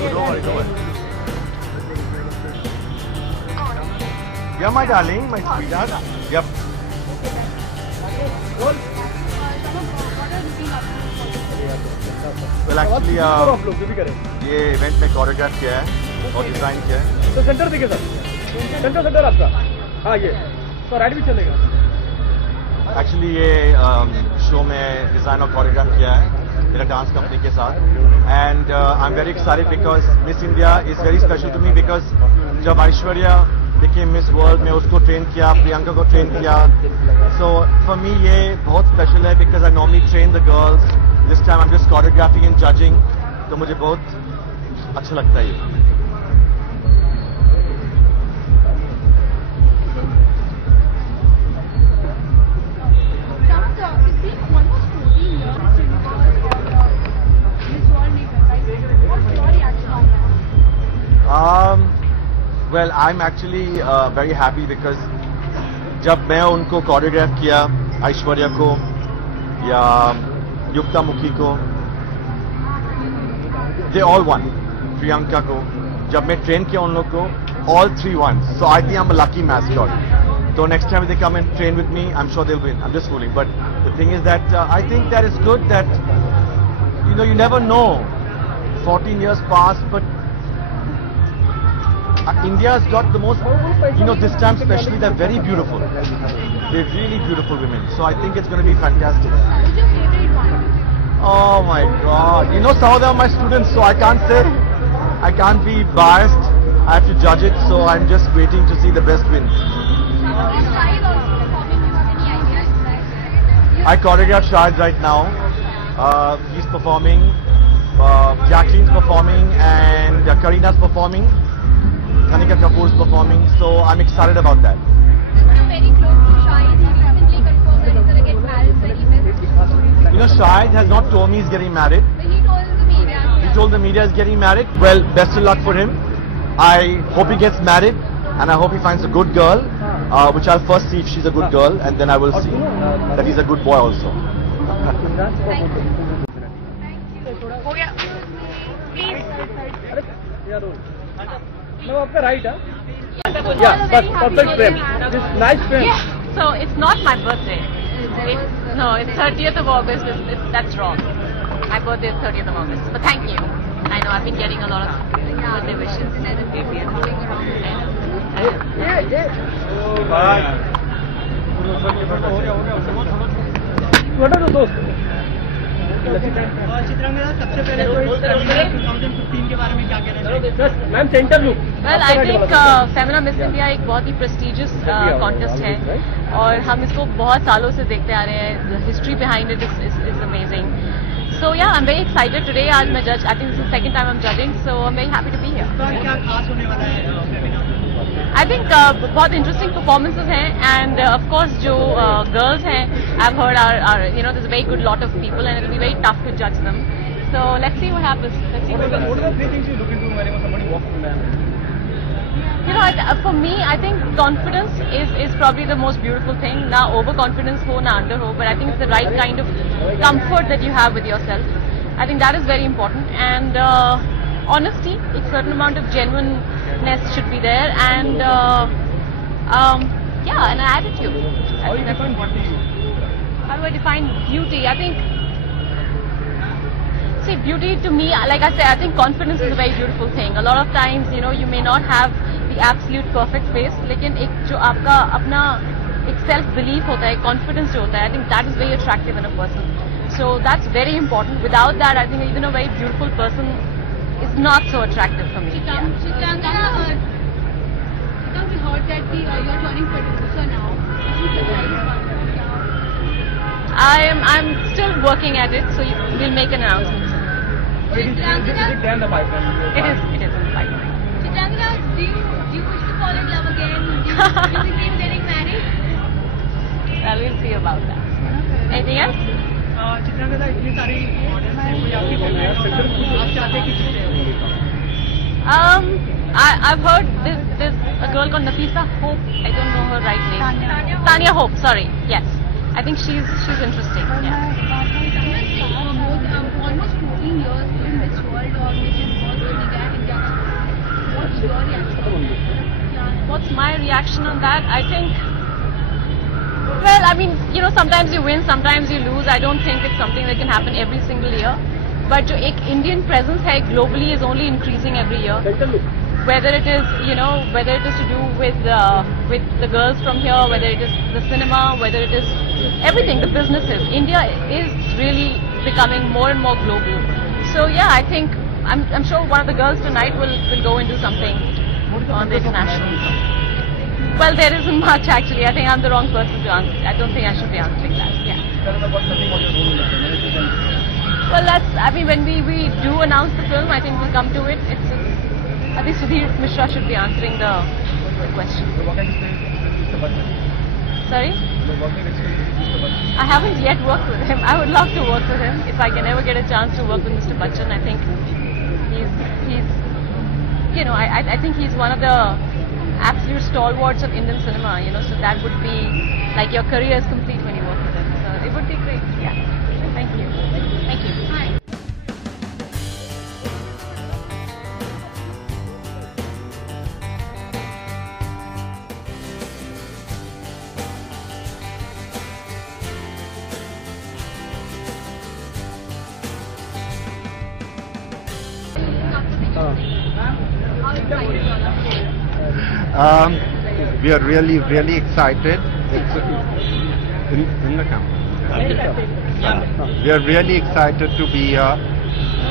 Don't worry, don't worry. Yeah, my darling, my sweetheart. Yep. Well, actually, ये event में choreograph किया है और डिजाइन किया है. तो सेंटर देखिए सर, सेंटर आपका. हाँ ये तो राइट भी चलेगा. एक्चुअली ये शो में डिजाइन और कोरियोग्राफ किया है मेरा डांस कंपनी के साथ. And I am very excited because Miss India is very special to me because जब ऐश्वर्या became Miss World में उसको ट्रेन किया, प्रियंका को ट्रेन किया. So for me ये बहुत स्पेशल है because I normally train the girls. This time I'm just choreographing and judging. तो मुझे बहुत अच्छा लगता है ये. Well, I'm actually very happy because जब मैं उनको कोरियोग्राफ किया, ऐश्वर्या को या युक्ता मुखी को, they all won. प्रियंका को जब मैं ट्रेन किया उन लोग को, all three won. So I think I'm a lucky mascot. So next time they come and train with me, I'm sure they'll win. I'm just fooling. But the thing is that I think that it's good that you never know. 14 years passed, but India's got the most, this time especially, they're very beautiful. They're really beautiful women. So I think it's going to be fantastic. Who's your favorite one? Oh my God. Some of them are my students, so I can't say, I can't be biased. I have to judge it, so I'm just waiting to see the best win. Is Shahid also performing? You have any ideas? I choreograph Shahid right now. He's performing. Jacqueline's performing, and Karina's performing. Kanika Kapoor's performing, so I'm excited about that. You're very close to Shahid. He recently confirmed that he's going to get married very best. Shahid has not told me he's getting married. But he told the media. He told the media he's getting married. Well, best of luck for him. I hope he gets married, and I hope he finds a good girl, which I'll first see if she's a good girl, and then I will see that he's a good boy also. हो गया. Please. No, आपका right है. Yeah, but perfect frame. This nice frame. Yeah. So it's not my birthday. It's 30th of August. That's wrong. My birthday is 30th of August. But thank you. I know I've been getting a lot of birthday wishes. What are the दोस्त? चित्रांगदा सबसे पहले तो 2015 के बारे में क्या कहना चाहिए? Ma'am centre look. Well, I think Femina miss India एक बहुत ही प्रेस्टिजियस कॉन्टेस्ट है और हम इसको बहुत सालों से देखते आ रहे हैं. The history behind it is amazing. So yeah, I'm very excited today. आज मैं judge. I think this is the second time I'm judging, so I'm very happy to be here. क्या खास होने वाला है फेमिना? I think बहुत interesting performances हैं and of course जो girls हैं I've heard are there's a very good lot of people and it'll be very tough to judge them. So let's see what happens. Let's see what What are the three things you look into whenever somebody walks in there? For me, I think confidence is probably the most beautiful thing. Na overconfidence ho, na under ho, but I think it's the right kind of comfort that you have with yourself. I think that is very important. And honesty, a certain amount of genuineness should be there, and and an attitude. How do you define beauty? How do I define beauty? I think, see, beauty to me, like I say, I think confidence is a very beautiful thing. A lot of times, you may not have the absolute perfect face, लेकिन एक जो आपका अपना एक self belief होता है, confidence जो होता है, I think that is very attractive in a person. So that's very important. Without that, I think even a very beautiful person is not so attractive for me. Chitrangada, we heard that you're turning producer now. I'm still working at it, so we'll make an announcement. Is it there in the pipeline? It is in the pipeline. Chitrangada, do you wish to fall in love again? Do you think of getting married? Well, we'll see about that. Anything else? Chitrangada इतनी सारी models हैं, कोई आपकी favourite आप चाहते हैं कि किससे हो? I've heard there's a girl called Nafisa Hope. I don't know her right name. Tanya Hope. Sorry. Yes. I think she's interesting. Yeah. Almost 14 years in this world, which is what's your reaction? What's my reaction on that? I think, well, I mean, you know, sometimes you win, sometimes you lose. I don't think it's something that can happen every single year. But जो एक Indian presence है globally is only increasing every year. Whether it is, you know, whether it is to do with the girls from here, whether it is the cinema, whether it is everything, the businesses. India is really becoming more and more global. So yeah, I think I'm sure one of the girls tonight will go and do something on the international. Well, there isn't much actually. I think I'm the wrong person to answer. I don't think I should be answering that. Yeah. Well, I mean, when we do announce the film, I think we'll come to it. I think Sudhir Mishra should be answering the question. Sorry? I haven't yet worked with him. I would love to work with him. If I can ever get a chance to work with Mr. Bachchan, I think he's you know, I think he's one of the absolute stalwarts of Indian cinema, you know, so that would be, like, your career is complete when you work with him. So it would be great. Yeah. Thank you. Thank you. Hi. How excited you are? We are really excited. It's in the camera. We are really excited to be here.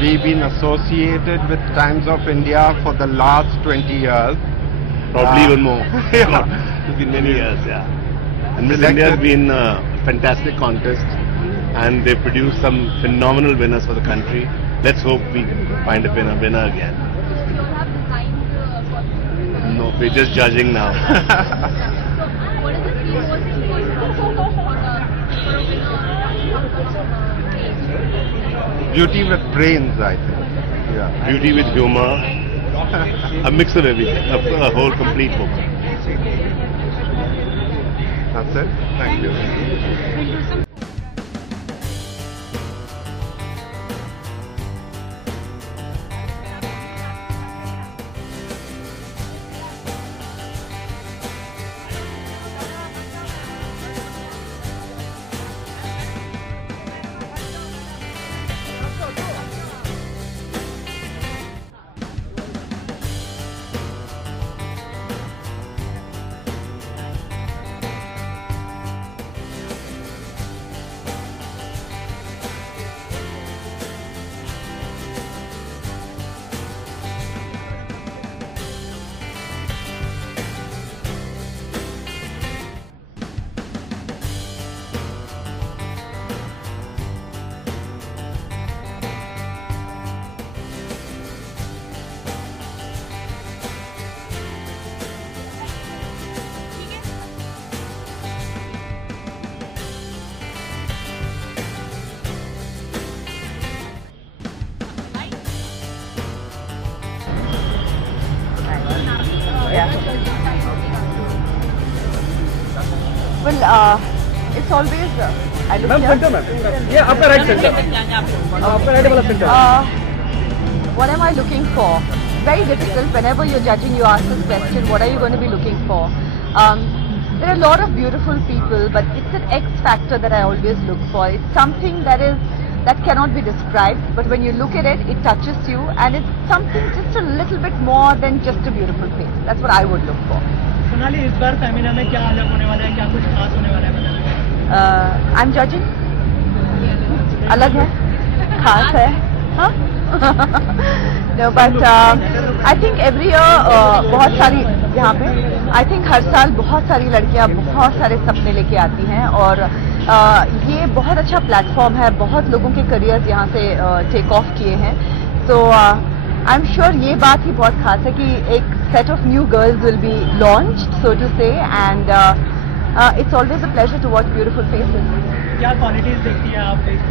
We've been associated with Times of India for the last 20 years. Probably even more. Yeah. It's been many years, yeah. And Miss India has been a fantastic contest, and they produced some phenomenal winners for the country. Let's hope we find a winner again. So you all have designed the costume? No, we're just judging now. So what is the key most important for a winner? Beauty with brains, I think. Yeah. Beauty with humor, a mix of everything, a whole complete book. That's it. Thank you. Well, it's always I look Ma'am, here. center, ma'am. Yeah, upper right center. Upper right wala center. What am I looking for? Very difficult. Whenever you're judging, you ask this question: what are you going to be looking for? There are a lot of beautiful people, but it's an X factor that I always look for. It's something that cannot be described, but when you look at it, it touches you, and it's something just a little bit more than just a beautiful face. That's what I would look for. Sonali, इस बार फेमिना में क्या अलग होने वाला है, क्या कुछ खास होने वाला है? I'm judging. अलग है, खास है, हाँ? No, but I think every year बहुत सारी यहाँ पे I think हर साल बहुत सारी लड़कियाँ बहुत सारे सपने लेके आती हैं, और ये बहुत अच्छा प्लेटफॉर्म है. बहुत लोगों के करियर्स यहाँ से टेक ऑफ किए हैं. So I'm sure ये बात ही बहुत खास है कि एक set of new girls will be launched, so to say, and it's always a pleasure to watch beautiful faces. क्या क्वालिटीज देखती हैं आप एक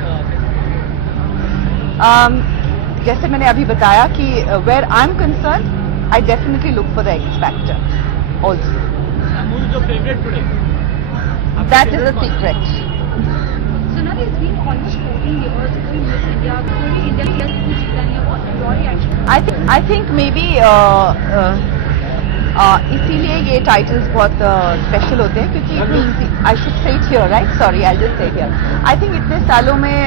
जैसे मैंने अभी बताया कि where I'm concerned, I definitely look for the X factor also. who is your favorite today? That is a secret. Sonali, it's been almost 14 years doing Miss India. India has जीता नहीं है. What's your reaction? I think maybe इसीलिए ये titles बहुत special होते हैं क्योंकि इतनी I should say it here right sorry I just say it here I think इतने सालों में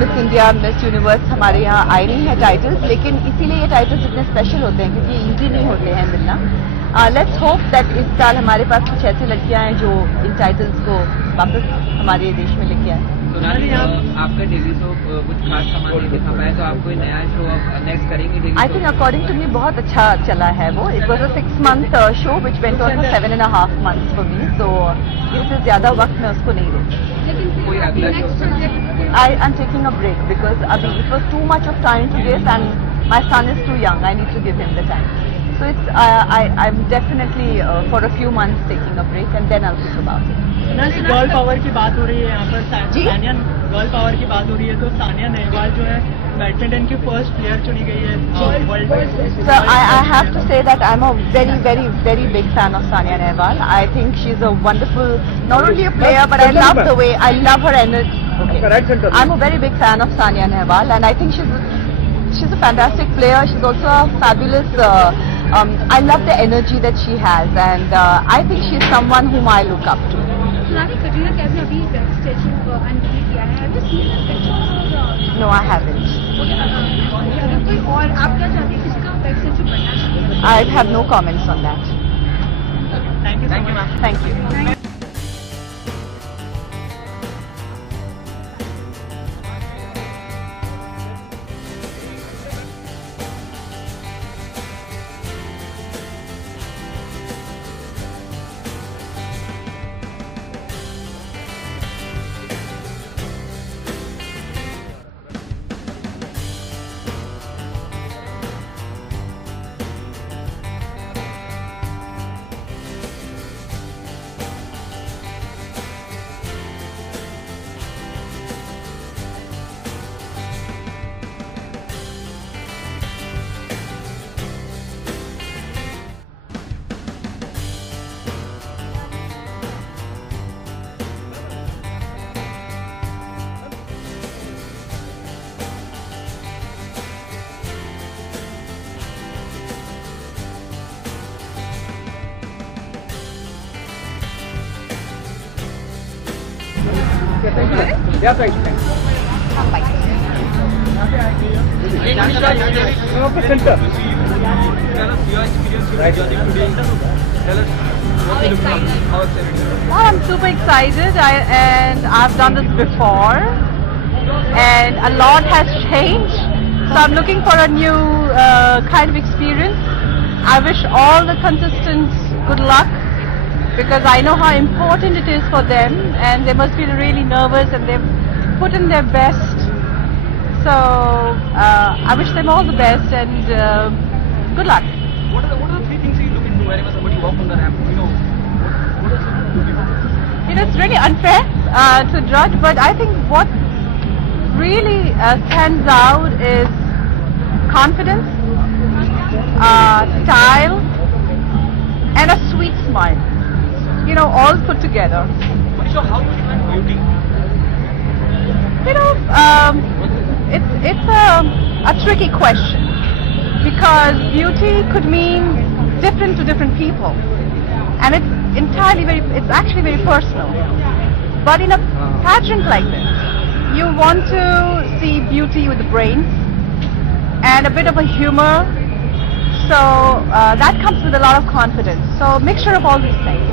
मिस इंडिया मिस यूनिवर्स हमारे यहाँ आए नहीं है टाइटल्स लेकिन इसीलिए ये टाइटल्स इतने स्पेशल होते हैं क्योंकि इजी नहीं होते हैं मिलना लेट्स होप दैट इस साल हमारे पास कुछ ऐसी लड़कियां हैं जो इन टाइटल्स को वापस हमारे देश में लेके आए सोनाली आपका डेली शो कुछ खास सामान नहीं दिखा पाए तो आप कोई नया शो नेक्स्ट करेंगे? I think according to me बहुत अच्छा चला है वो it was a 6-month show which went on for 7.5 months for me so इससे ज्यादा वक्त मैं उसको नहीं देती कोई अगला I am taking a break because अभी it was too much of time to give and my son is too young I need to give him the time so it's I I'm definitely for a few months taking a break and then I'll think about it. Girl power की बात हो रही है यहाँ पर Sania girl power की बात हो रही है तो सानिया नेहवाल जो है बैडमिंटन की फर्स्ट प्लेयर चुनी गई है वर्ल्ड में. So I have to say that I'm a very big fan of Sania Nehwal. I think she's a wonderful not only a player but I love the way I love her energy. Okay. I'm a very big fan of Sania Nehwal and I think she's a fantastic player. She's also a fabulous I love the energy that she has and I think she's someone whom I look up to. Sonali Katrina Kaif ने अभी backstage unveil किया है Have you seen the pictures? No, I haven't. अगर कोई और आप क्या चाहते हैं किसका बैकस्टेज बनना चाहिए? I have no comments on that. Thank you ma'am. Thank you. Yeah, thank you. Center. Well, I'm super excited and I've done this before and a lot has changed. So I'm looking for a new kind of experience. I wish all the contestants good luck because I know how important it is for them and they must feel really nervous and they've put in their best. So I wish them all the best and good luck. What are the three things you look into whenever somebody walks on the ramp? It's really unfair to judge, but I think what really stands out is confidence, style, and a sweet smile. All put together. So how do you define beauty? It's a tricky question because beauty could mean different to different people, and it's actually very personal. But in a pageant like this, you want to see beauty with the brains and a bit of a humor. So that comes with a lot of confidence. So mixture of all these things.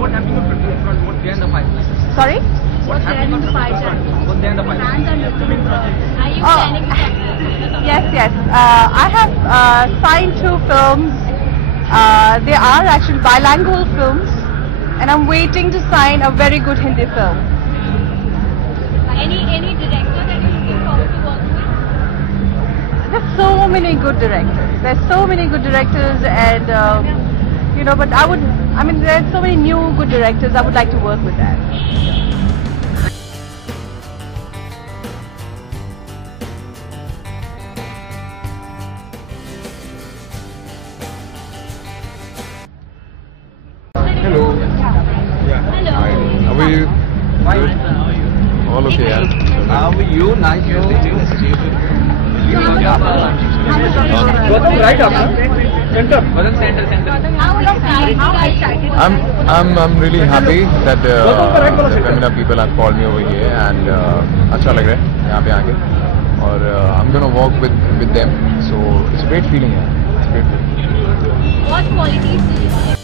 What happened to front? What they in the fight? Sorry? What's there in the fight? What they in the fight? Fans are looking for. Are you Oh. planning to? Yes. I have signed 2 films. They are actually bilingual films, and I'm waiting to sign a very good Hindi film. Any director that you're looking forward to working with? There's so many good directors. And but there's so many new good directors. I would like to work with that. Hello. Yeah. Hello. Hi. How are you? Fine. All okay, yeah. How are you? Nice to meet you. So, Gautam right आपका centre Gautam centre I'm really happy that the Femina people have called me over here and अच्छा लग रहा है यहाँ पे आके और I'm gonna walk with them, so it's a great feeling. It's a great feeling. What qualities do you